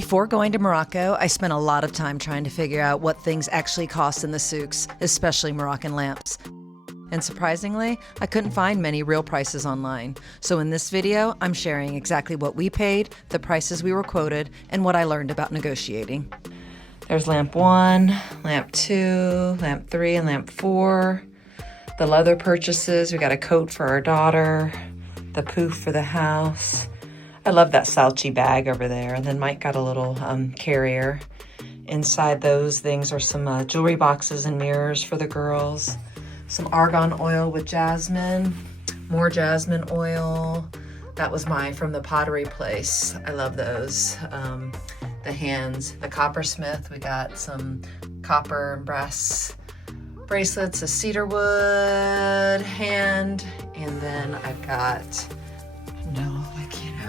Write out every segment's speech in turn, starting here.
Before going to Morocco, I spent a lot of time trying to figure out what things actually cost in the souks, especially Moroccan lamps. And surprisingly, I couldn't find many real prices online. So in this video, I'm sharing exactly what we paid, the prices we were quoted, and what I learned about negotiating. There's lamp 1, lamp 2, lamp 3, and lamp 4. The leather purchases, we got a coat for our daughter, the poof for the house. I love that Salchi bag over there. And then Mike got a little carrier. Inside those things are some jewelry boxes and mirrors for the girls. Some argan oil with jasmine, more jasmine oil. That was mine from the Pottery place. I love those. The hands, the coppersmith. We got some copper and brass bracelets, a cedar wood hand, and then I've got,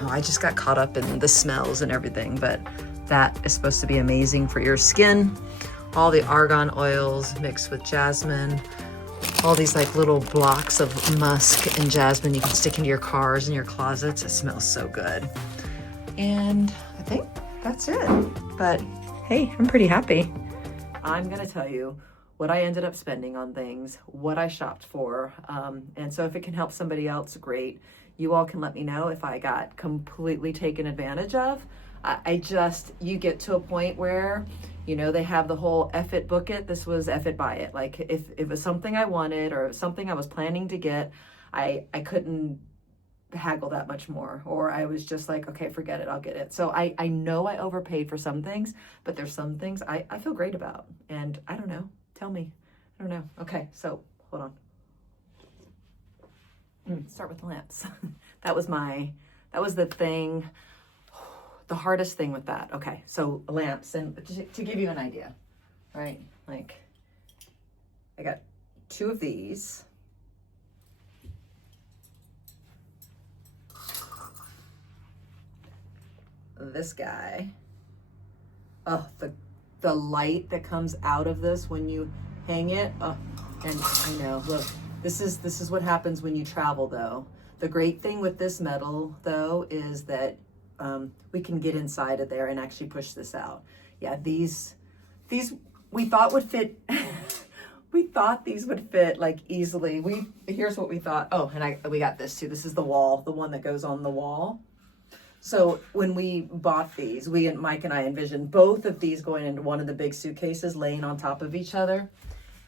I just got caught up in the smells and everything, but that is supposed to be amazing for your skin. All the argan oils mixed with jasmine, all these like little blocks of musk and jasmine you can stick into your cars and your closets. It smells so good. And I think that's it. But hey, I'm pretty happy. I'm gonna tell you what I ended up spending on things, what I shopped for. And so if it can help somebody else, great. You all can let me know if I got completely taken advantage of. You get to a point where, they have the whole F it, book it. This was F it, buy it. Like if it was something I wanted or something I was planning to get, I couldn't haggle that much more. Or I was just like, okay, forget it, I'll get it. So I know I overpaid for some things, but there's some things I feel great about. And I don't know, tell me, I don't know. Okay, so hold on. Start with the lamps. That was the thing, the hardest thing with that. Okay, so lamps, and to give you an idea, right? Like, I got 2 of these. This guy. Oh, the light that comes out of this when you hang it. Oh, and I know, look. This is what happens when you travel, though. The great thing with this metal, though, is that we can get inside of there and actually push this out. Yeah, these we thought would fit. We thought these would fit like easily. Here's what we thought. Oh, and we got this too. This is the wall, the one that goes on the wall. So when we bought these, Mike and I envisioned both of these going into one of the big suitcases, laying on top of each other,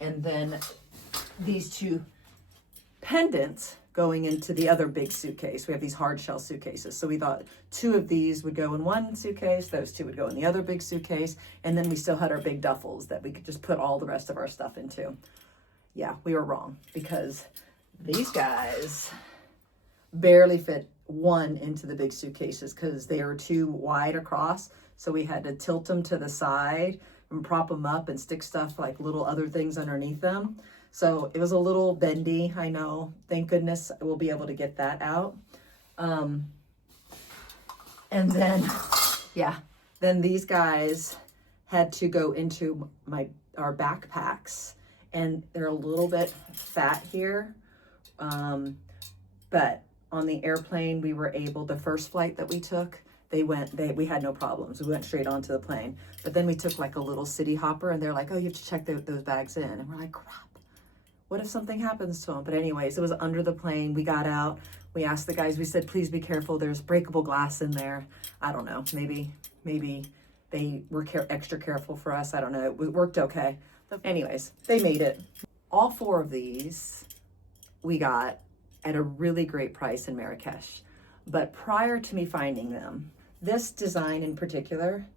and then these 2 pendants going into the other big suitcase. We have these hard shell suitcases. So we thought 2 of these would go in one suitcase, those 2 would go in the other big suitcase, and then we still had our big duffels that we could just put all the rest of our stuff into. Yeah, we were wrong, because these guys barely fit one into the big suitcases because they are too wide across. So we had to tilt them to the side and prop them up and stick stuff like little other things underneath them. So it was a little bendy, I know. Thank goodness we'll be able to get that out. And then, then these guys had to go into our backpacks, and they're a little bit fat here. But on the airplane, we were able, the first flight that we took, we had no problems. We went straight onto the plane. But then we took like a little city hopper, and they're like, oh, you have to check those bags in. And we're like, crap. What if something happens to them? But anyways, it was under the plane. We got out. We asked the guys, we said, please be careful. There's breakable glass in there. I don't know. Maybe they were extra careful for us. I don't know. It worked okay. Anyways, they made it. All 4 of these we got at a really great price in Marrakesh. But prior to me finding them, this design in particular,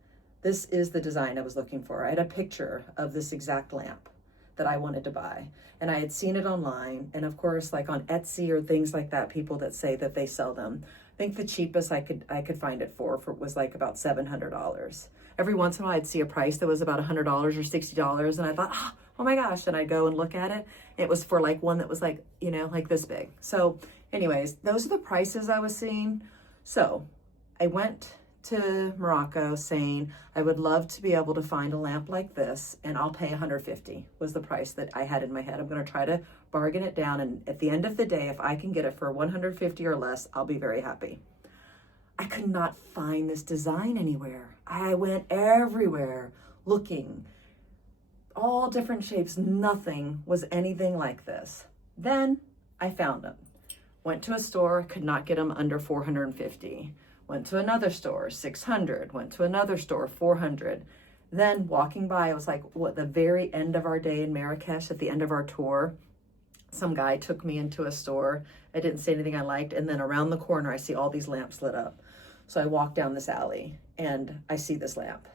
this is the design I was looking for. I had a picture of this exact lamp that I wanted to buy. And I had seen it online, and of course, like on Etsy or things like that, people that say that they sell them. I think the cheapest I could find it for was like about $700. Every once in a while, I'd see a price that was about $100 or $60, and I thought, oh my gosh, and I'd go and look at it. It was for like one that was like, like this big. So anyways, those are the prices I was seeing. So I went to Morocco saying I would love to be able to find a lamp like this, and I'll pay $150 was the price that I had in my head. I'm going to try to bargain it down, and at the end of the day, if I can get it for $150 or less, I'll be very happy. I could not find this design anywhere. I went everywhere looking, all different shapes. Nothing was anything like this. Then I found them. Went to a store, could not get them under 450. Went to another store, 600. Went to another store, 400. Then walking by, I was like, what, the very end of our day in Marrakesh, at the end of our tour, some guy took me into a store. I didn't see anything I liked. And then around the corner, I see all these lamps lit up. So I walk down this alley and I see this lamp.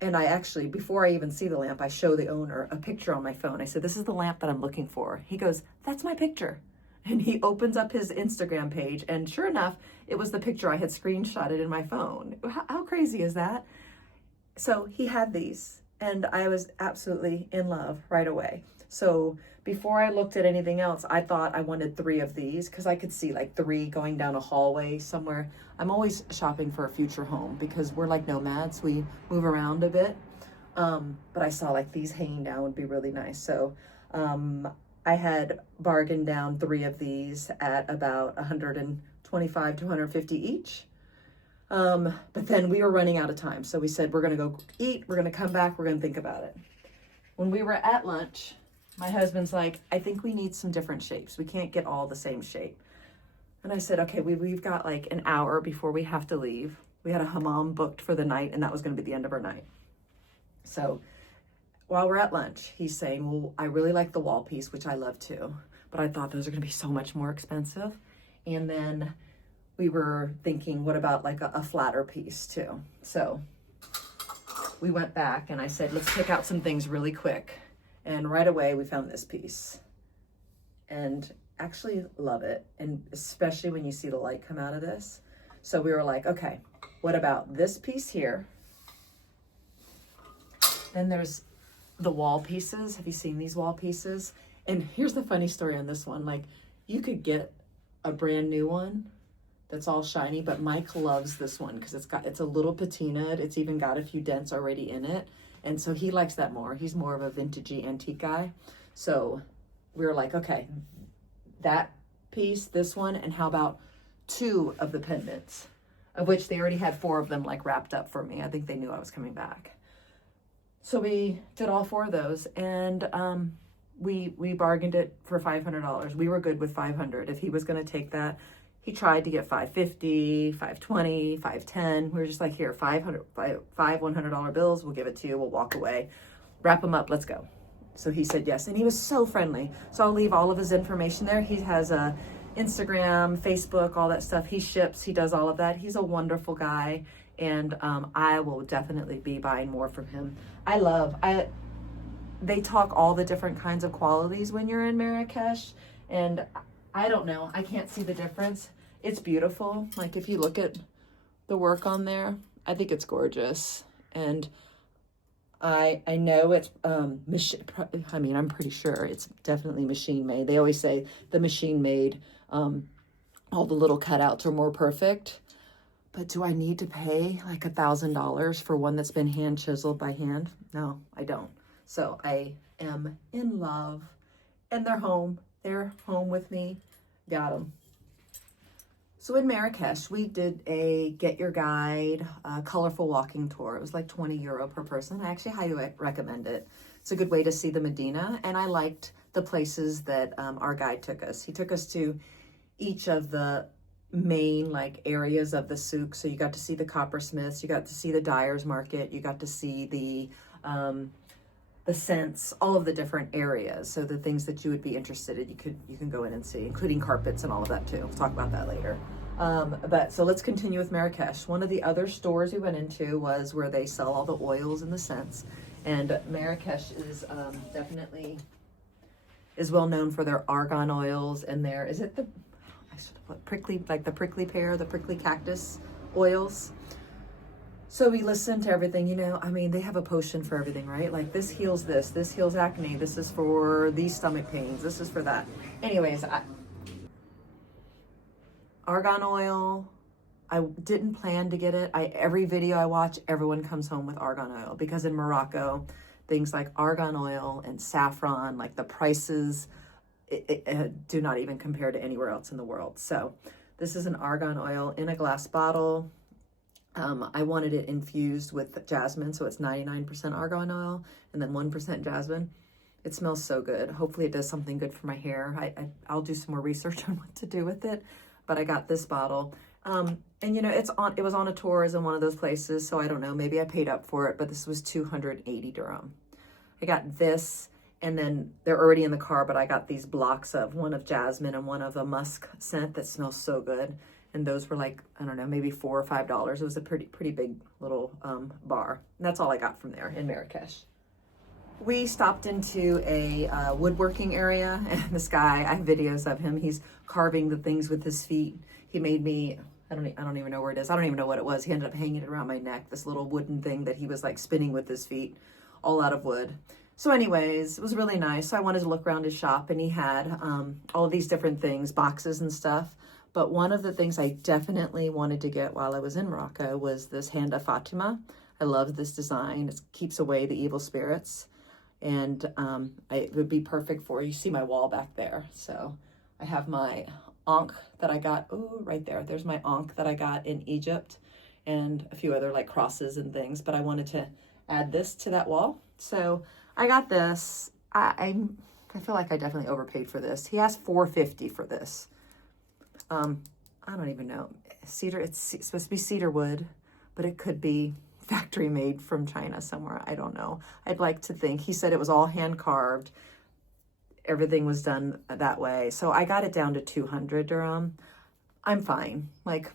And I actually, before I even see the lamp, I show the owner a picture on my phone. I said, this is the lamp that I'm looking for. He goes, that's my picture. And he opens up his Instagram page. And sure enough, it was the picture I had screenshotted in my phone. How crazy is that? So he had these and I was absolutely in love right away. So before I looked at anything else, I thought I wanted 3 of these because I could see like 3 going down a hallway somewhere. I'm always shopping for a future home because we're like nomads. We move around a bit. But I saw like these hanging down would be really nice. So I had bargained down 3 of these at about 125 to 150 each. But then we were running out of time. So we said, we're going to go eat. We're going to come back. We're going to think about it. When we were at lunch, my husband's like, I think we need some different shapes. We can't get all the same shape. And I said, okay, we've got like an hour before we have to leave. We had a hammam booked for the night and that was going to be the end of our night. So while we're at lunch, he's saying, well, I really like the wall piece, which I love too, but I thought those are going to be so much more expensive. And then we were thinking, what about like a flatter piece too? So we went back and I said, let's pick out some things really quick. And right away we found this piece and actually love it. And especially when you see the light come out of this. So we were like, okay, what about this piece here? Then there's the wall pieces. Have you seen these wall pieces? And here's the funny story on this one. Like you could get a brand new one that's all shiny, but Mike loves this one because it's a little patinaed. It's even got a few dents already in it. And so he likes that more. He's more of a vintagey antique guy. So we were like, okay, that piece, this one, and how about 2 of the pendants, of which they already had 4 of them like wrapped up for me. I think they knew I was coming back. So we did all 4 of those and we bargained it for $500. We were good with $500. If he was going to take that, he tried to get $550, $520, $510. We were just like, here, five $100 bills. We'll give it to you. We'll walk away. Wrap them up. Let's go. So he said yes. And he was so friendly. So I'll leave all of his information there. He has a Instagram, Facebook, all that stuff. He ships. He does all of that. He's a wonderful guy. And I will definitely be buying more from him. They talk all the different kinds of qualities when you're in Marrakesh. And I don't know. I can't see the difference. It's beautiful. Like if you look at the work on there, I think it's gorgeous. And I know it's I'm pretty sure it's definitely machine made. They always say the machine made, all the little cutouts are more perfect. But do I need to pay like $1,000 for one that's been hand chiseled by hand? No, I don't. So I am in love and they're home. They're home with me. Got them. So in Marrakesh, we did a Get Your Guide, colorful walking tour. It was like €20 per person. I actually highly recommend it. It's a good way to see the Medina. And I liked the places that our guide took us. He took us to each of the main like areas of the souk. So you got to see the coppersmiths, you got to see the dyer's market, you got to see the scents, all of the different areas. So the things that you would be interested in, you can go in and see, including carpets and all of that too. We'll talk about that later. But so let's continue with Marrakesh. One of the other stores we went into was where they sell all the oils and the scents. And Marrakesh is definitely well known for their argan oils and their, is it the prickly, like the prickly pear, the prickly cactus oils. So we listened to everything, you know, I mean, they have a potion for everything, right? Like this heals this heals acne, this is for these stomach pains, this is for that. Anyways, argan oil, I didn't plan to get it. Every video I watch, everyone comes home with argan oil because in Morocco, things like argan oil and saffron, like the prices do not even compare to anywhere else in the world. So this is an argan oil in a glass bottle. I wanted it infused with jasmine, so it's 99% argan oil and then 1% jasmine. It smells so good. Hopefully it does something good for my hair. I'll do some more research on what to do with it, but I got this bottle. And you know, it was on a tours in one of those places, so I don't know, maybe I paid up for it, but this was 280 dirham. I got this, and then they're already in the car, but I got these blocks of one of jasmine and one of a musk scent that smells so good. And those were like, I don't know, maybe $4 or $5. It was a pretty big little bar. And that's all I got from there in Marrakesh. We stopped into a woodworking area, and this guy, I have videos of him. He's carving the things with his feet. He made me, I don't even know where it is. I don't even know what it was. He ended up hanging it around my neck, this little wooden thing that he was like spinning with his feet, all out of wood. So anyways, it was really nice. So I wanted to look around his shop, and he had all these different things, boxes and stuff. But one of the things I definitely wanted to get while I was in Morocco was this Handa Fatima. I love this design. It keeps away the evil spirits. And it would be perfect for, you see my wall back there. So I have my ankh that I got, oh, right there. There's my ankh that I got in Egypt, and a few other like crosses and things. But I wanted to add this to that wall. So I got this. I feel like I definitely overpaid for this. He asked $450 for this. I don't even know. Cedar, it's supposed to be cedar wood, but it could be factory made from China somewhere. I don't know. I'd like to think. He said it was all hand carved. Everything was done that way. So I got it down to 200 dirham. I'm fine. Like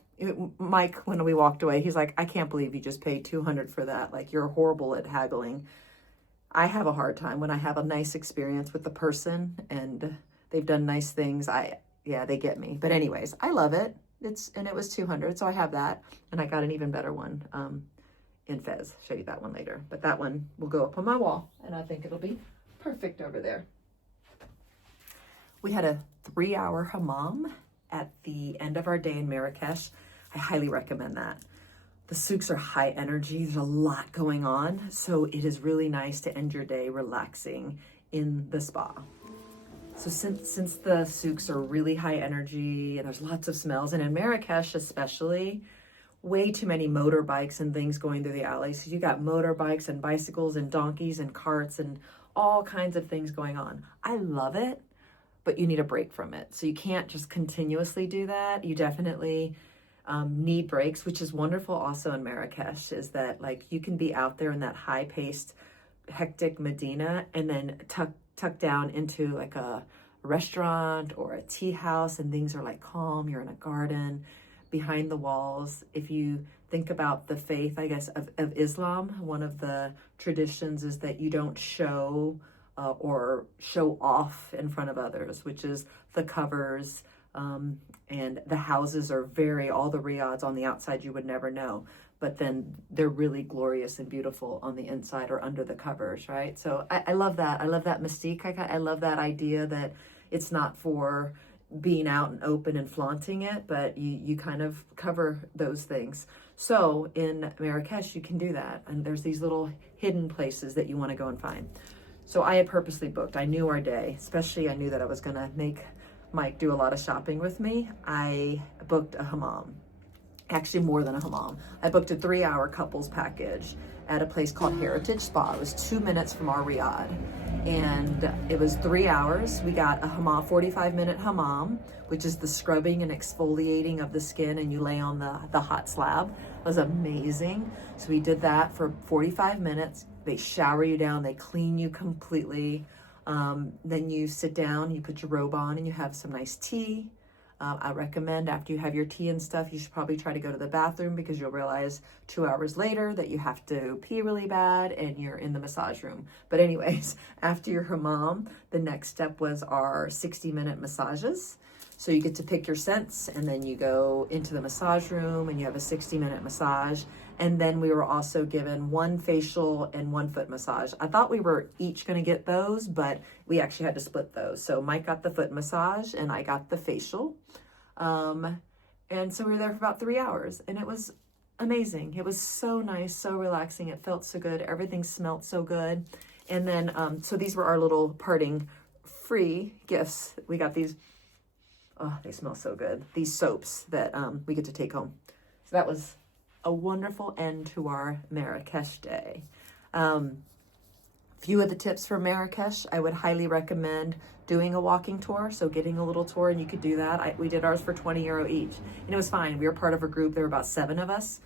Mike, when we walked away, he's like, I can't believe you just paid 200 for that. Like, you're horrible at haggling. I have a hard time when I have a nice experience with the person and they've done nice things. Yeah, they get me. But anyways, I love it. It was 200, so I have that. And I got an even better one in Fez. Show you that one later. But that one will go up on my wall, and I think it'll be perfect over there. We had a 3-hour hammam at the end of our day in Marrakesh. I highly recommend that. The souks are high energy. There's a lot going on. So it is really nice to end your day relaxing in the spa. So since the souks are really high energy and there's lots of smells, and in Marrakesh especially, way too many motorbikes and things going through the alleys. So you got motorbikes and bicycles and donkeys and carts and all kinds of things going on. I love it, but you need a break from it. So you can't just continuously do that. You definitely need breaks, which is wonderful also in Marrakesh, is that like you can be out there in that high-paced, hectic Medina and then tuck down into like a restaurant or a tea house, and things are like calm. You're in a garden behind the walls. If you think about the faith, I guess, of Islam, one of the traditions is that you don't show or show off in front of others, which is the covers, and the houses are all the riads on the outside you would never know, but then they're really glorious and beautiful on the inside or under the covers, right? So I love that. I love that mystique. I love that idea that it's not for being out and open and flaunting it, but you kind of cover those things. So in Marrakesh, you can do that. And there's these little hidden places that you want to go and find. So I had purposely booked. I knew our day, especially I knew that I was going to make Mike do a lot of shopping with me. I booked a hammam. Actually more than a hammam. I booked a 3-hour couples package at a place called Heritage Spa. It was 2 minutes from our riad, and it was 3 hours. We got a hammam, 45-minute hammam, which is the scrubbing and exfoliating of the skin, and you lay on the hot slab. It was amazing. So we did that for 45 minutes. They shower you down, they clean you completely. Then you sit down, you put your robe on, and you have some nice tea. I recommend after you have your tea and stuff, you should probably try to go to the bathroom, because you'll realize 2 hours later that you have to pee really bad and you're in the massage room. But anyways, after your hammam, the next step was our 60-minute massages. So you get to pick your scents, and then you go into the massage room and you have a 60-minute massage. And then we were also given 1 facial and 1 foot massage. I thought we were each going to get those, but we actually had to split those. So Mike got the foot massage and I got the facial. And so we were there for about 3 hours, and it was amazing. It was so nice, so relaxing. It felt so good. Everything smelled so good. And then, so these were our little parting free gifts. We got these, oh, they smell so good. These soaps that we get to take home. So that was a wonderful end to our Marrakesh day. Few of the tips for Marrakesh, I would highly recommend doing a walking tour. So getting a little tour, and you could do that. We did ours for 20 euro each, and it was fine. We were part of a group. There were about 7 of us.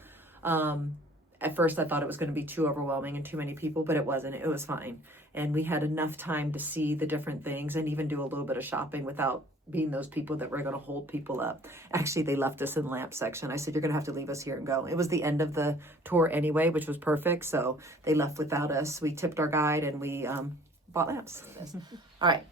At first I thought it was going to be too overwhelming and too many people, but it wasn't. It was fine. And we had enough time to see the different things and even do a little bit of shopping without being those people that were going to hold people up. Actually, they left us in the lamp section. I said, you're going to have to leave us here and go. It was the end of the tour anyway, which was perfect. So they left without us. We tipped our guide and we bought lamps. All right.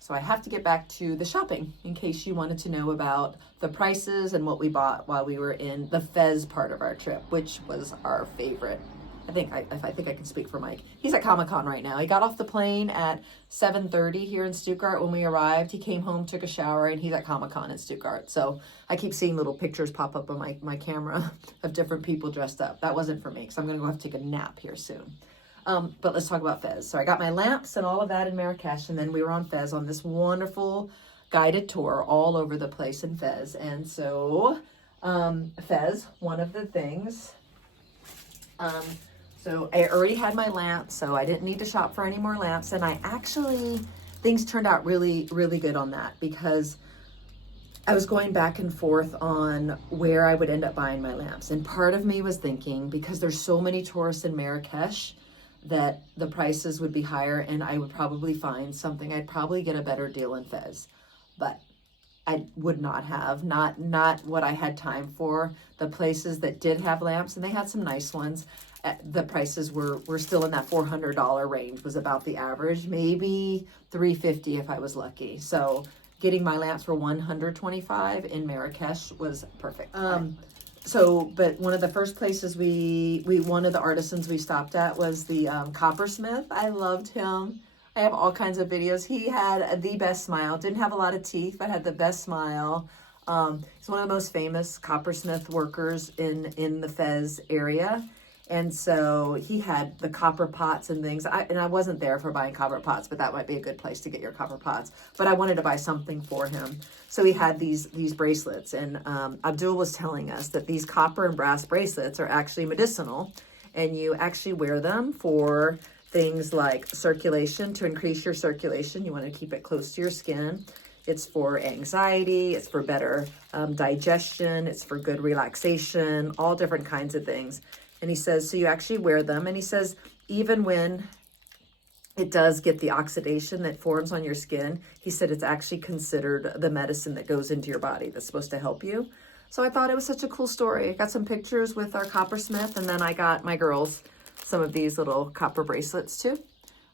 So I have to get back to the shopping in case you wanted to know about the prices and what we bought while we were in the Fez part of our trip, which was our favorite. I think I can speak for Mike. He's at Comic-Con right now. He got off the plane at 7:30 here in Stuttgart when we arrived. He came home, took a shower, and he's at Comic-Con in Stuttgart. So I keep seeing little pictures pop up on my camera of different people dressed up. That wasn't for me, because I'm going to go have to take a nap here soon. But let's talk about Fez. So I got my lamps and all of that in Marrakesh, and then we were on Fez on this wonderful guided tour all over the place in Fez. And so Fez, one of the things... So I already had my lamps, so I didn't need to shop for any more lamps. And things turned out really, really good on that, because I was going back and forth on where I would end up buying my lamps. And part of me was thinking, because there's so many tourists in Marrakesh, that the prices would be higher and I would probably find something. I'd probably get a better deal in Fez, but I would not have, not what I had time for. The places that did have lamps, and they had some nice ones, the prices were still in that $400 range, was about the average, maybe $350 if I was lucky. So getting my lamps for $125 in Marrakesh was perfect. But one of the first places one of the artisans we stopped at was the coppersmith. I loved him. I have all kinds of videos. He had the best smile. Didn't have a lot of teeth, but had the best smile. He's one of the most famous coppersmith workers in the Fez area. And so he had the copper pots and things. I wasn't there for buying copper pots, but that might be a good place to get your copper pots. But I wanted to buy something for him. So he had these bracelets. And Abdul was telling us that these copper and brass bracelets are actually medicinal. And you actually wear them for things like circulation, to increase your circulation. You want to keep it close to your skin. It's for anxiety. It's for better digestion. It's for good relaxation, all different kinds of things. And he says, so you actually wear them. And he says, even when it does get the oxidation that forms on your skin, he said it's actually considered the medicine that goes into your body that's supposed to help you. So I thought it was such a cool story. I got some pictures with our coppersmith, and then I got my girls some of these little copper bracelets too.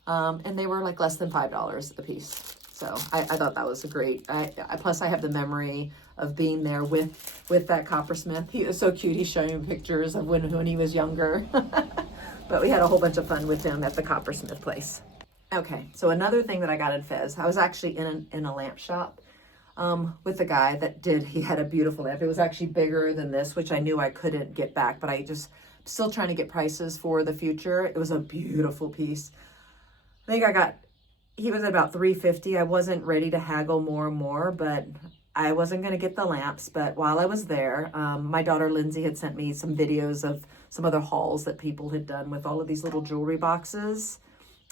And they were like less than $5 a piece. So I thought that was a great, plus I have the memory of being there with that coppersmith. He was so cute. He's showing me pictures of when he was younger. But we had a whole bunch of fun with him at the coppersmith place. Okay, so another thing that I got in Fez, I was actually in a lamp shop with a guy he had a beautiful lamp. It was actually bigger than this, which I knew I couldn't get back, but still trying to get prices for the future. It was a beautiful piece. I think he was at about $350. I wasn't ready to haggle more and more, but I wasn't going to get the lamps. But while I was there, my daughter Lindsay had sent me some videos of some other hauls that people had done with all of these little jewelry boxes.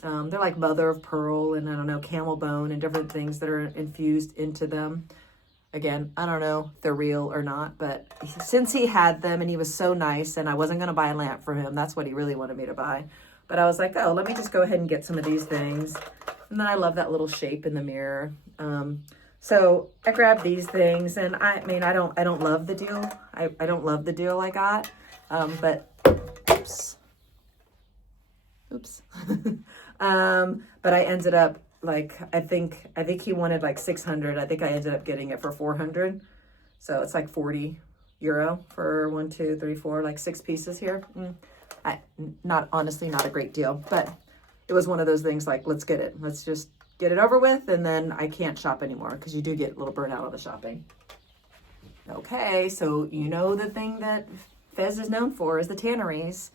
They're like mother of pearl and I don't know, camel bone and different things that are infused into them. Again, I don't know if they're real or not, but since he had them and he was so nice and I wasn't going to buy a lamp for him, that's what he really wanted me to buy. But I was like, oh, let me just go ahead and get some of these things. And then I love that little shape in the mirror. So I grabbed these things, and I don't love the deal. I don't love the deal I got. But oops. But I ended up I think he wanted like 600. I think I ended up getting it for 400. So it's like 40 euro for 1, 2, 3, 4, like 6 pieces here. Honestly, not a great deal, but it was one of those things like, let's get it. Let's just get it over with. And then I can't shop anymore because you do get a little burnout of the shopping. Okay. So, the thing that Fez is known for is the tanneries.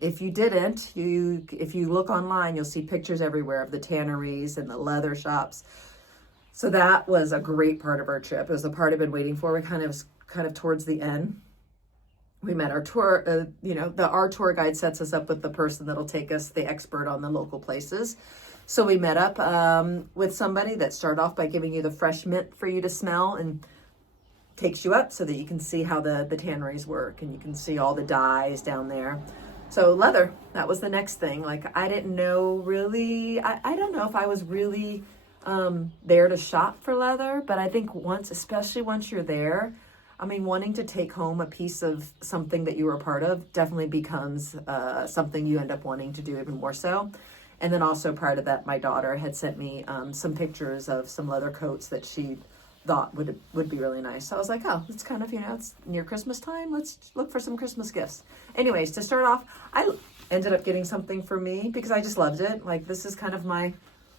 If you didn't, if you look online, you'll see pictures everywhere of the tanneries and the leather shops. So that was a great part of our trip. It was the part I've been waiting for. We kind of towards the end. we met our tour, our tour guide sets us up with the person that'll take us, the expert on the local places. So we met up with somebody that started off by giving you the fresh mint for you to smell and takes you up so that you can see how the tanneries work and you can see all the dyes down there. So leather, that was the next thing. Like, I didn't know really, I don't know if I was really there to shop for leather, but I think especially once you're there, I mean, wanting to take home a piece of something that you were a part of definitely becomes something you end up wanting to do even more so. And then also prior to that, my daughter had sent me some pictures of some leather coats that she thought would be really nice. So I was like, oh, it's kind of, it's near Christmas time. Let's look for some Christmas gifts. Anyways, to start off, I ended up getting something for me because I just loved it. Like, this is kind of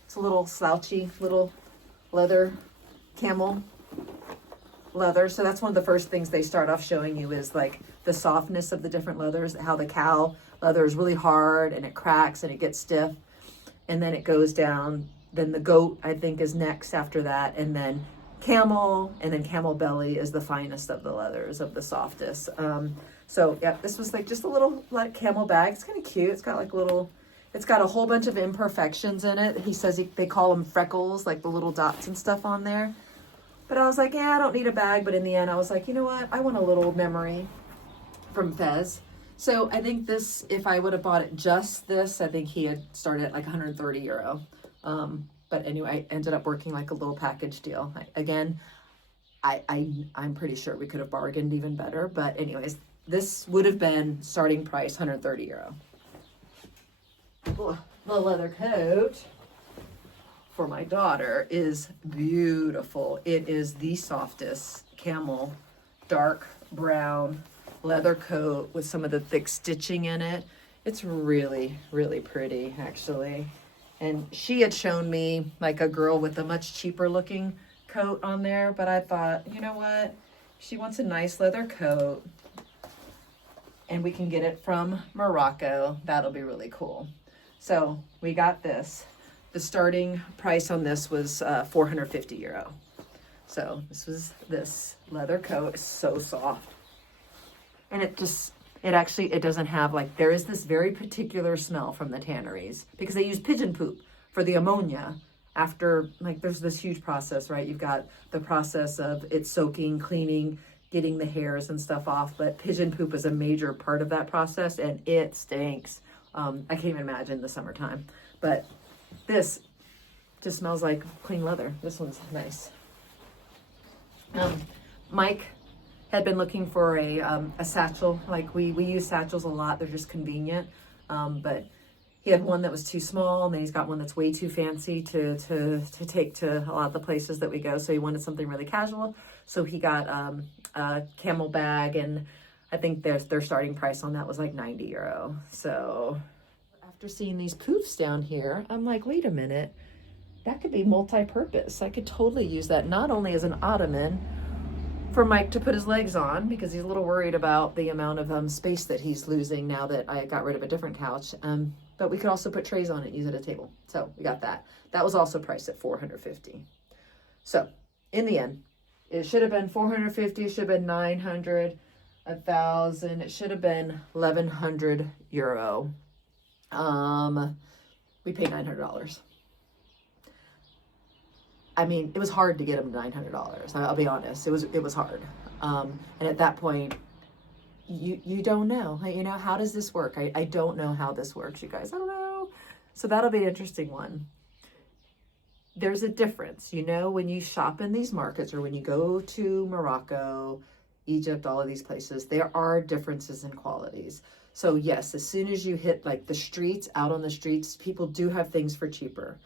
it's a little slouchy little leather, camel leather. So that's one of the first things they start off showing you is like the softness of the different leathers, how the cow leather is really hard and it cracks and it gets stiff. And then it goes down. Then the goat, I think, is next after that. And then camel, and then camel belly is the finest of the leathers, of the softest. So yeah, this was like just a little like camel bag. It's kind of cute. It's got like it's got a whole bunch of imperfections in it. He says they call them freckles, like the little dots and stuff on there. But I was like, yeah, I don't need a bag. But in the end, I was like, you know what? I want a little memory from Fez. So I think this, if I would have bought it just this, I think he had started at like 130 euro. But anyway, I ended up working like a little package deal. I'm pretty sure we could have bargained even better. But anyways, this would have been starting price 130 euro. The leather coat for my daughter is beautiful. It is the softest camel, dark brown leather coat with some of the thick stitching in it. It's really, really pretty, actually. And she had shown me like a girl with a much cheaper looking coat on there, but I thought, you know what? She wants a nice leather coat and we can get it from Morocco. That'll be really cool. So we got this. The starting price on this was 450 euro. So this leather coat is so soft. And it doesn't have like, there is this very particular smell from the tanneries because they use pigeon poop for the ammonia after, like, there's this huge process, right? You've got the process of it soaking, cleaning, getting the hairs and stuff off, but pigeon poop is a major part of that process and it stinks. I can't even imagine the summertime, but this just smells like clean leather. This one's nice. Mike had been looking for a satchel. Like we use satchels a lot. They're just convenient. But he had one that was too small, and then he's got one that's way too fancy to take to a lot of the places that we go. So he wanted something really casual. So he got a camel bag, and I think their starting price on that was like 90 euro. So after seeing these poofs down here, I'm like, wait a minute, that could be multi-purpose. I could totally use that not only as an ottoman for Mike to put his legs on, because he's a little worried about the amount of space that he's losing now that I got rid of a different couch. But we could also put trays on it and use it as a table. So we got that. That was also priced at 450. So in the end, it should have been 450, it should have been 900, 1,000, it should have been 1,100 euro. We paid $900. I mean, it was hard to get him $900. I'll be honest. It was hard. And at that point, you don't know. How does this work? I don't know how this works, you guys. I don't know. So that'll be an interesting one. There's a difference, when you shop in these markets or when you go to Morocco, Egypt, all of these places, there are differences in qualities. So yes, as soon as you hit like the streets, out on the streets, people do have things for cheaper.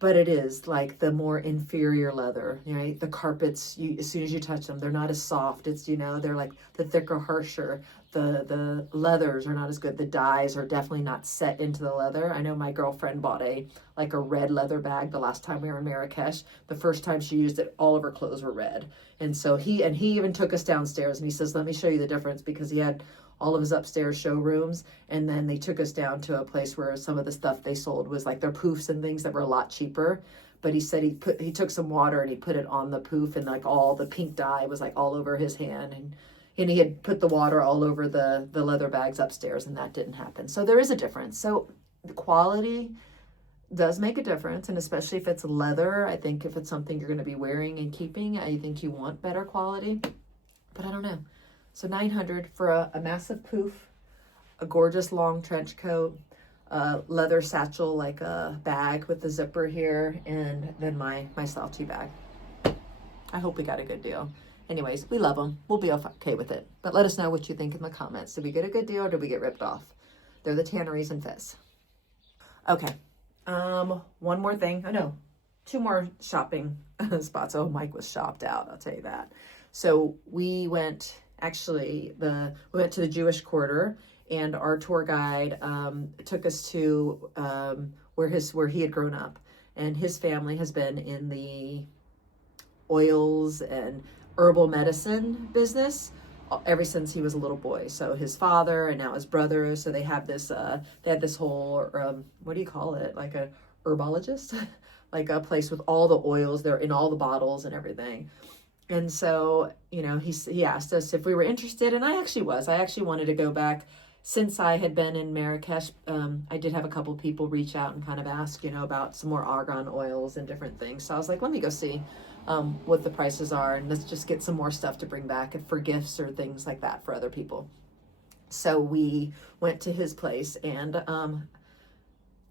But it is like the more inferior leather, right? The carpets, as soon as you touch them, they're not as soft. It's, they're like the thicker, harsher. The leathers are not as good. The dyes are definitely not set into the leather. I know my girlfriend bought a red leather bag the last time we were in Marrakesh. The first time she used it, all of her clothes were red. And so he even took us downstairs and he says, let me show you the difference, because he had all of his upstairs showrooms, and then they took us down to a place where some of the stuff they sold was like their poofs and things that were a lot cheaper. But he said he took some water and he put it on the poof, and like all the pink dye was like all over his hand, and and he had put the water all over the leather bags upstairs, and that didn't happen. So there is a difference. So the quality does make a difference, and especially if it's leather. I think if it's something you're going to be wearing and keeping, I think you want better quality. But I don't know. So $900 for a massive poof, a gorgeous long trench coat, a leather satchel, like a bag with the zipper here, and then my slouchy bag. I hope we got a good deal. Anyways, we love them. We'll be okay with it. But let us know what you think in the comments. Did we get a good deal or did we get ripped off? They're the Tanneries in Fez. Okay. One more thing. Oh no, 2 more shopping spots. Oh, Mike was shopped out, I'll tell you that. So we went, we went to the Jewish Quarter, and our tour guide took us to where he had grown up. And his family has been in the oils and herbal medicine business ever since he was a little boy. So his father and now his brother, so they have this they had this whole what do you call it, like a herbologist like a place with all the oils, they're in all the bottles and everything. And so, you know, he asked us if we were interested, and I actually wanted to go back. Since I had been in Marrakesh, I did have a couple people reach out and kind of ask, you know, about some more argan oils and different things. So I was like, let me go see what the prices are, and let's just get some more stuff to bring back for gifts or things like that for other people. So we went to his place, and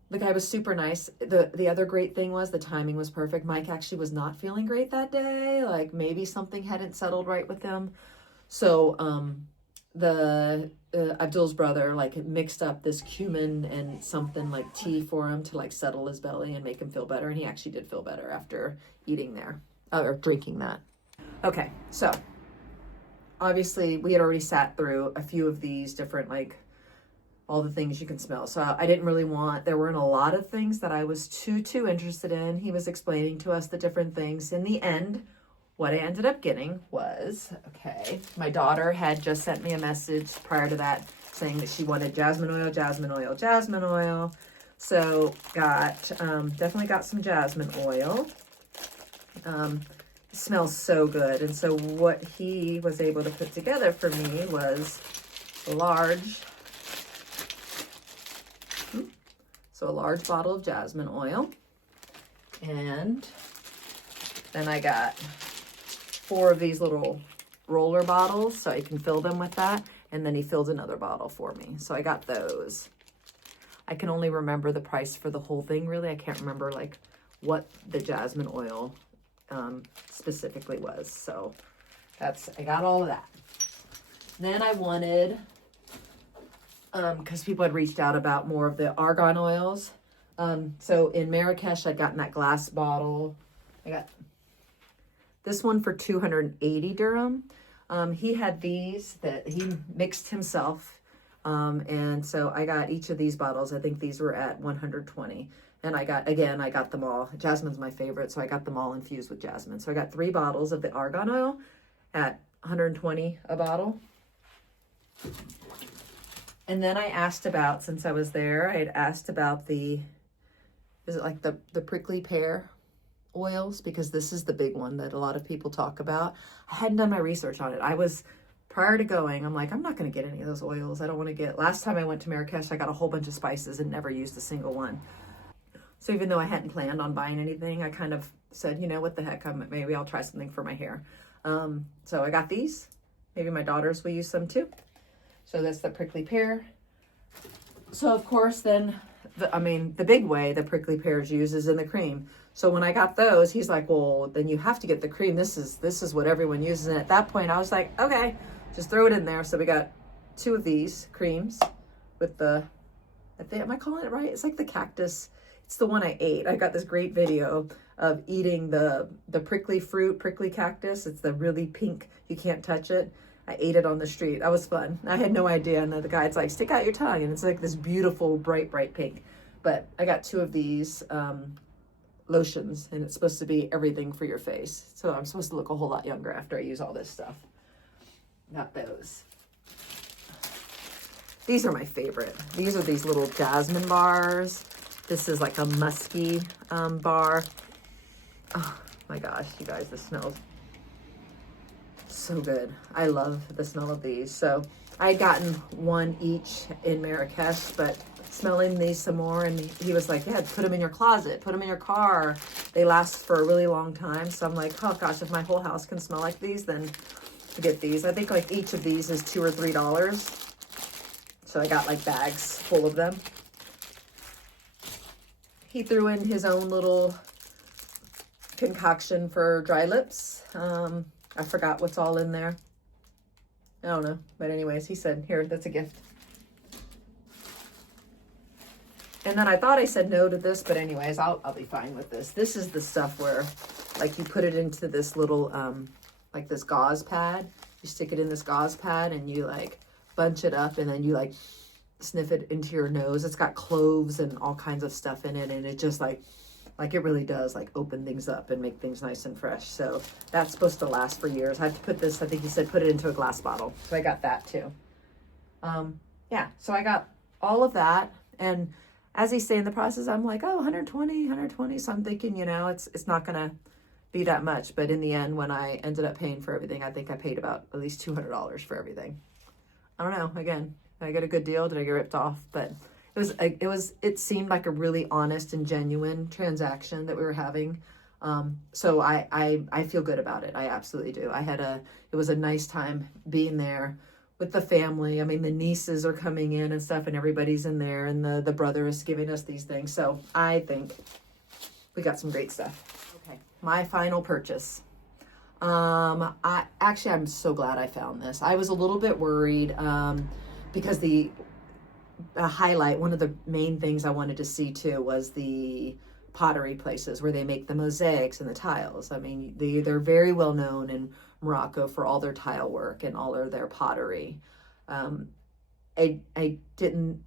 the guy was super nice. The other great thing was the timing was perfect. Mike actually was not feeling great that day. Like maybe something hadn't settled right with him. So Abdul's brother like mixed up this cumin and something like tea for him to like settle his belly and make him feel better. And he actually did feel better after eating there or drinking that. Okay, so obviously we had already sat through a few of these different, like all the things you can smell. So I didn't really there weren't a lot of things that I was too interested in. He was explaining to us the different things. In the end, what I ended up getting was, okay, my daughter had just sent me a message prior to that saying that she wanted jasmine oil, jasmine oil, jasmine oil. So definitely got some jasmine oil. It smells so good. And so what he was able to put together for me was a large bottle of jasmine oil. And then I got 4 of these little roller bottles so I can fill them with that. And then he filled another bottle for me. So I got those. I can only remember the price for the whole thing, really. I can't remember like what the jasmine oil specifically was. So I got all of that. Then I wanted, because people had reached out about more of the argan oils. So in Marrakesh, I'd gotten that glass bottle. I got this one for 280 dirham. He had these that he mixed himself. And so I got each of these bottles. I think these were at 120. And I got them all. Jasmine's my favorite, so I got them all infused with jasmine. So I got 3 bottles of the argan oil at 120 a bottle. And then I asked about, since I was there, I had asked about the prickly pear oils, because this is the big one that a lot of people talk about. I hadn't done my research on it. Prior to going, I'm like, I'm not going to get any of those oils. I don't want to get, last time I went to Marrakesh, I got a whole bunch of spices and never used a single one. So even though I hadn't planned on buying anything, I kind of said, you know, what the heck, maybe I'll try something for my hair. So I got these. Maybe my daughters will use some too. So that's the prickly pear. So of course then, the big way the prickly pear is used is in the cream. So when I got those, he's like, well, then you have to get the cream. This is what everyone uses. And at that point I was like, okay, just throw it in there. So we got 2 of these creams with am I calling it right? It's like the cactus. It's the one I ate. I got this great video of eating the prickly cactus. It's the really pink, you can't touch it. I ate it on the street. That was fun. I had no idea. And the guy's like, stick out your tongue. And it's like this beautiful, bright pink. But I got 2 of these lotions, and it's supposed to be everything for your face. So I'm supposed to look a whole lot younger after I use all this stuff. Got those. These are my favorite. These are these little jasmine bars. This is like a musky bar. Oh my gosh, you guys, this smells so good. I love the smell of these. So I had gotten one each in Marrakesh, but smelling these some more, and he was like, yeah, put them in your closet, put them in your car. They last for a really long time. So I'm like, oh gosh, if my whole house can smell like these, then get these. I think like each of these is $2 or $3. So I got like bags full of them. He threw in his own little concoction for dry lips. I forgot what's all in there. I don't know. But anyways, he said, here, that's a gift. And then I thought I said no to this, but anyways, I'll be fine with this. This is the stuff where like you put it into this little, like this gauze pad. You stick it in this gauze pad and you like bunch it up and then you like sniff it into your nose. It's got cloves and all kinds of stuff in it. And it just like it really does like open things up and make things nice and fresh. So that's supposed to last for years. I have to put this, I think he said, put it into a glass bottle. So I got that too. Yeah, so I got all of that. And as he's saying the process, I'm like, oh, 120. So I'm thinking, you know, it's not going to be that much. But in the end, when I ended up paying for everything, I think I paid about at least $200 for everything. I don't know. Again, did I get a good deal? Did I get ripped off? But it seemed like a really honest and genuine transaction that we were having. So I feel good about it. I absolutely do. It was a nice time being there with the family. I mean, the nieces are coming in and stuff and everybody's in there and the brother is giving us these things. So I think we got some great stuff. Okay. My final purchase. I'm so glad I found this. I was a little bit worried, because the highlight, one of the main things I wanted to see too was the pottery places where they make the mosaics and the tiles. I mean, they're very well known in Morocco for all their tile work and all of their pottery. I didn't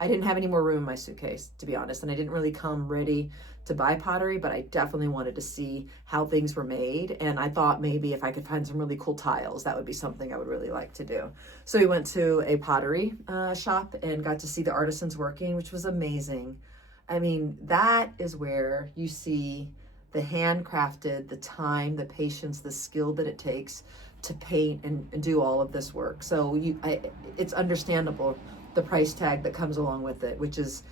have any more room in my suitcase, to be honest, and I didn't really come ready to buy pottery, but I definitely wanted to see how things were made. And I thought maybe if I could find some really cool tiles, that would be something I would really like to do. So we went to a pottery shop and got to see the artisans working, which was amazing. I mean, that is where you see the handcrafted, the time, the patience, the skill that it takes to paint and do all of this work. So it's understandable, the price tag that comes along with it, which is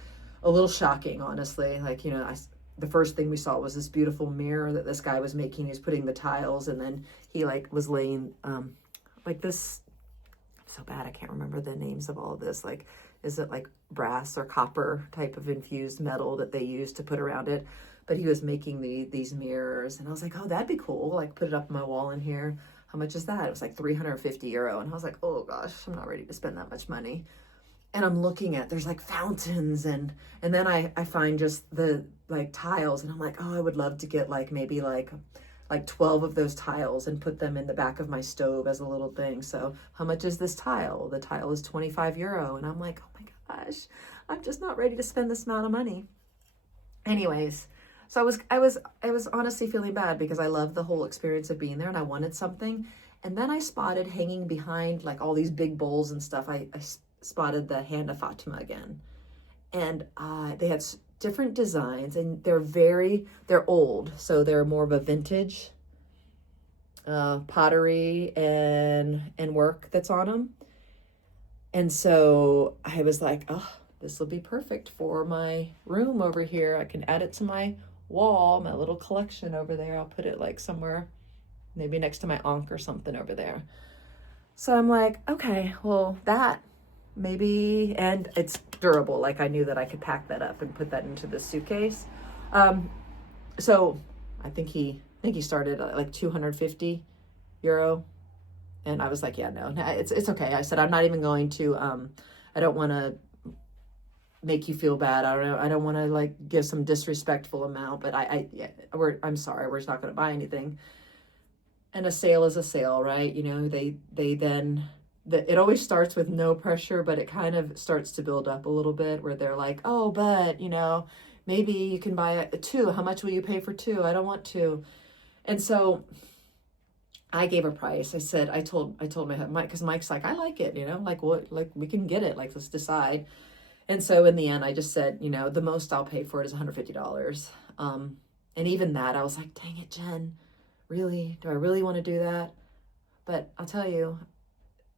a little shocking, honestly. Like, you know, the first thing we saw was this beautiful mirror that this guy was making. He was putting the tiles, and then he like was laying like this. So bad, I can't remember the names of all of this. Like, is it like brass or copper type of infused metal that they use to put around it? But he was making these mirrors, and I was like, oh, that'd be cool. Like, put it up on my wall in here. How much is that? It was like €350, and I was like, oh gosh, I'm not ready to spend that much money. And I'm looking at, there's like fountains and then I find just the like tiles, and I'm like, oh, I would love to get like maybe like 12 of those tiles and put them in the back of my stove as a little thing. So how much is this tile? The tile is €25. And I'm like, oh my gosh, I'm just not ready to spend this amount of money. Anyways, so I was honestly feeling bad because I loved the whole experience of being there and I wanted something. And then I spotted hanging behind like all these big bowls and stuff, I spotted the Hand of Fatima again. And they had different designs, and they're old, so they're more of a vintage pottery and work that's on them. And so I was like, oh, this will be perfect for my room over here. I can add it to my wall, my little collection over there. I'll put it like somewhere, maybe next to my ankh or something over there. So I'm like, okay, well, that maybe, and it's durable. Like, I knew that I could pack that up and put that into the suitcase. So I think he started at like €250, and I was like, yeah, no, it's okay. I said, I'm not even going to. I don't want to make you feel bad. I don't want to like give some disrespectful amount, but I'm sorry, we're just not going to buy anything. And a sale is a sale, right? You know, they then. It always starts with no pressure, but it kind of starts to build up a little bit where they're like, oh, but, you know, maybe you can buy two. How much will you pay for two? I don't want two. And so I gave a price. I told my husband, Mike, because Mike's like, I like it, you know, like what, like we can get it, like let's decide. And so in the end, I just said, you know, the most I'll pay for it is $150. And even that, I was like, dang it, Jen, really? Do I really want to do that? But I'll tell you,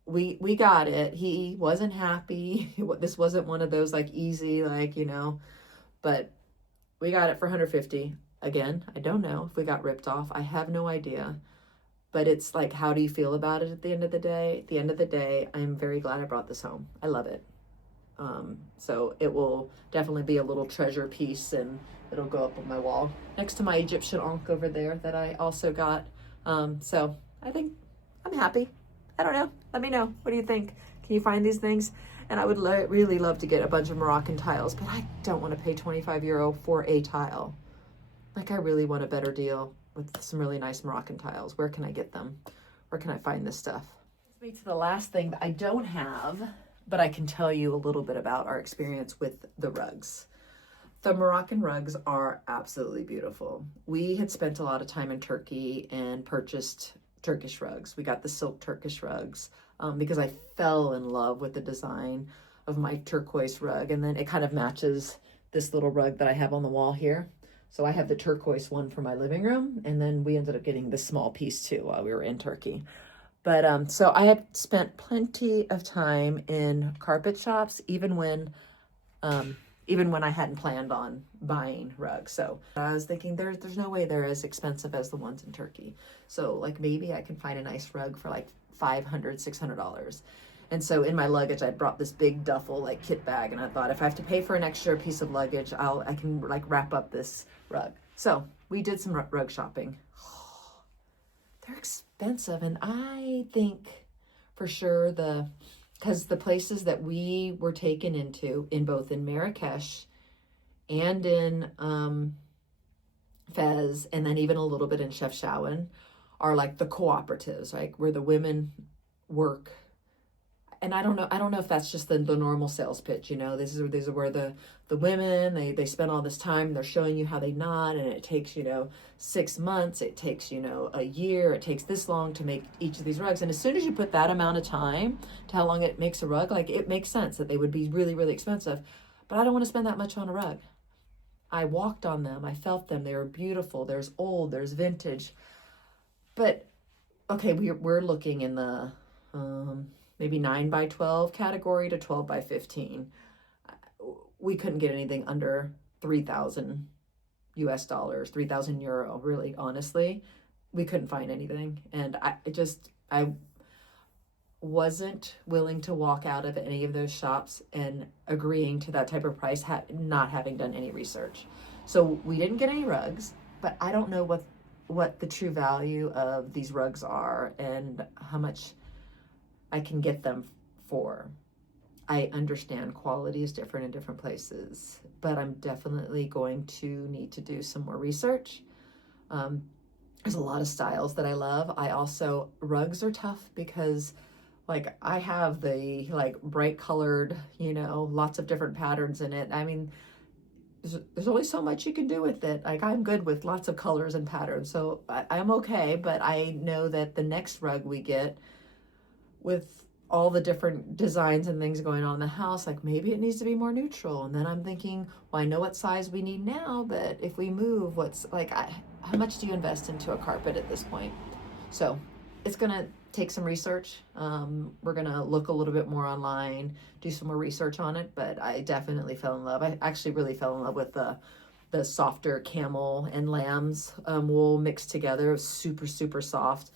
we got it. He wasn't happy. This wasn't one of those like easy, like, but we got it for 150. Again, I don't know if we got ripped off. I have no idea. But it's like, how do you feel about it at the end of the day? At the end of the day, I'm very glad I brought this home. I love it. So it will definitely be a little treasure piece, and it'll go up on my wall next to my Egyptian ankh over there that I also got. So I think I'm happy. I don't know. Let me know. What do you think? Can you find these things? And I would really love to get a bunch of Moroccan tiles, but I don't want to pay 25 euro for a tile. Like, I really want a better deal with some really nice Moroccan tiles. Where can I get them? Where can I find this stuff? Leads me to the last thing that I don't have, but I can tell you a little bit about our experience with the rugs. The Moroccan rugs are absolutely beautiful. We had spent a lot of time in Turkey and purchased Turkish rugs. We got the silk Turkish rugs because I fell in love with the design of my turquoise rug. And then it kind of matches this little rug that I have on the wall here. So I have the turquoise one for my living room. And then we ended up getting this small piece too while we were in Turkey. But so I had spent plenty of time in carpet shops, even when I hadn't planned on buying rugs. So I was thinking there's no way they're as expensive as the ones in Turkey. So like maybe I can find a nice rug for like $500, $600. And so in my luggage, I brought this big duffel like kit bag, and I thought if I have to pay for an extra piece of luggage, I can like wrap up this rug. So we did some rug shopping. They're expensive, and I think for sure because the places that we were taken into in both in Marrakesh and in Fez, and then even a little bit in Chefchaouen, are like the cooperatives, right, where the women work. And I don't know if that's just the normal sales pitch, these are where the women, they spend all this time, they're showing you how they knot, and it takes, 6 months, it takes, a year, it takes this long to make each of these rugs. And as soon as you put that amount of time to how long it makes a rug, like it makes sense that they would be really, really expensive. But I don't want to spend that much on a rug. I walked on them, I felt them, they were beautiful. There's old, there's vintage. But okay, we're looking in the maybe 9 by 12 category to 12 by 15. We couldn't get anything under 3,000 US dollars, 3,000 euro, really, honestly. We couldn't find anything. And I wasn't willing to walk out of any of those shops and agreeing to that type of price, not having done any research. So we didn't get any rugs, but I don't know what the true value of these rugs are and how much I can get them for. I understand quality is different in different places, but I'm definitely going to need to do some more research. There's a lot of styles that I love. Rugs are tough because like I have the like bright colored, lots of different patterns in it. I mean, there's only so much you can do with it. Like I'm good with lots of colors and patterns, so I'm okay, but I know that the next rug we get with all the different designs and things going on in the house, like maybe it needs to be more neutral. And then I'm thinking, well, I know what size we need now, but if we move, how much do you invest into a carpet at this point? So it's gonna take some research. We're gonna look a little bit more online, do some more research on it, but I definitely fell in love. I actually really fell in love with the softer camel and lamb's wool mixed together. It was super, super soft.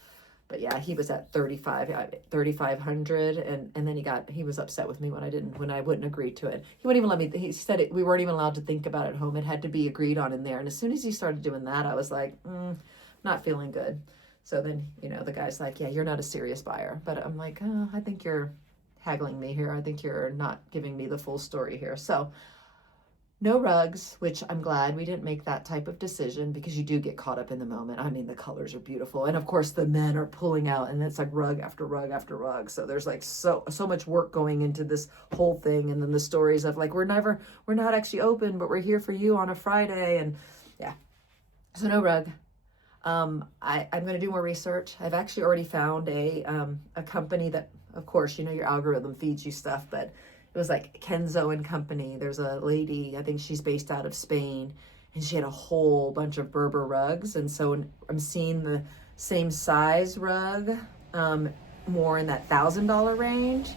But yeah, he was at 3,500, and then he was upset with me when I wouldn't agree to it. He wouldn't even let me. He said we weren't even allowed to think about it at home. It had to be agreed on in there. And as soon as he started doing that, I was like, not feeling good. So then the guy's like, yeah, you're not a serious buyer. But I'm like, oh, I think you're haggling me here. I think you're not giving me the full story here. So no rugs, which I'm glad we didn't make that type of decision, because you do get caught up in the moment. I mean, the colors are beautiful. And of course the men are pulling out, and it's like rug after rug after rug. So there's like so much work going into this whole thing. And then the stories of like, we're not actually open, but we're here for you on a Friday. And yeah, so no rug. I'm going to do more research. I've actually already found a company that, of course, your algorithm feeds you stuff, but it was like Kenzo and Company. There's a lady, I think she's based out of Spain, and she had a whole bunch of Berber rugs. And so I'm seeing the same size rug more in that $1,000 range.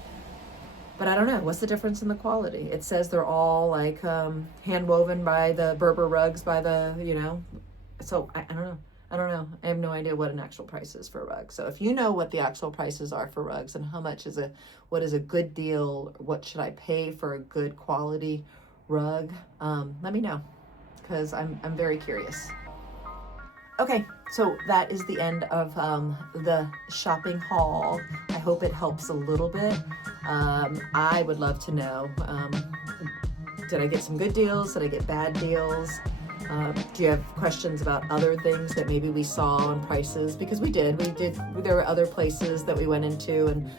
But I don't know, what's the difference in the quality? It says they're all like hand woven by the Berber rugs by the, so I don't know. I don't know. I have no idea what an actual price is for a rug. So if you know what the actual prices are for rugs and what is a good deal, what should I pay for a good quality rug, let me know, because I'm very curious. Okay, so that is the end of the shopping haul. I hope it helps a little bit. I would love to know, did I get some good deals? Did I get bad deals? Do you have questions about other things that maybe we saw on prices? Because we did. There were other places that we went into, and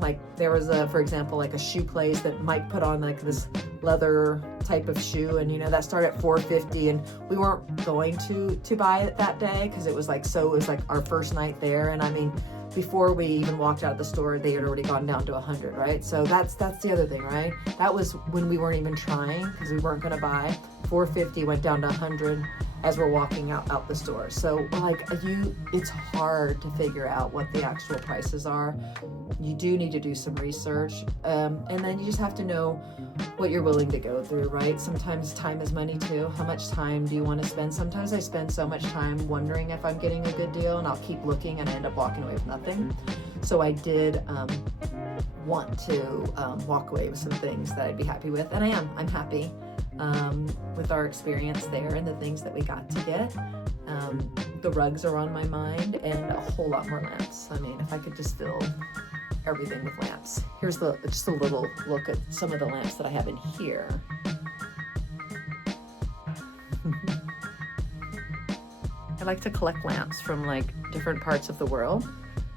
like there was for example, like a shoe place that Mike put on like this leather type of shoe, and that started at $450, and we weren't going to buy it that day because it was like our first night there, and I mean, before we even walked out of the store, they had already gone down to 100, right? So that's the other thing, right? That was when we weren't even trying because we weren't gonna buy. $450 went down to 100 as we're walking out the store. So like it's hard to figure out what the actual prices are. You do need to do some research, and then you just have to know what you're willing to go through, right? Sometimes time is money too. How much time do you want to spend? Sometimes I spend so much time wondering if I'm getting a good deal, and I'll keep looking and I end up walking away with nothing. So I did want to walk away with some things that I'd be happy with, and I'm happy with our experience there and the things that we got to get. The rugs are on my mind, and a whole lot more lamps. I mean, if I could just fill everything with lamps. Here's just a little look at some of the lamps that I have in here. I like to collect lamps from like different parts of the world.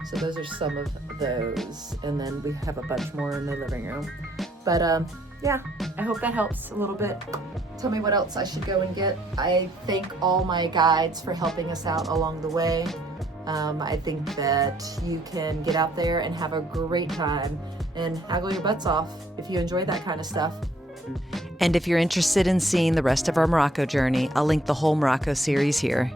So those are some of those. And then we have a bunch more in the living room. But yeah, I hope that helps a little bit. Tell me what else I should go and get. I thank all my guides for helping us out along the way. I think that you can get out there and have a great time and haggle your butts off if you enjoy that kind of stuff. And if you're interested in seeing the rest of our Morocco journey, I'll link the whole Morocco series here.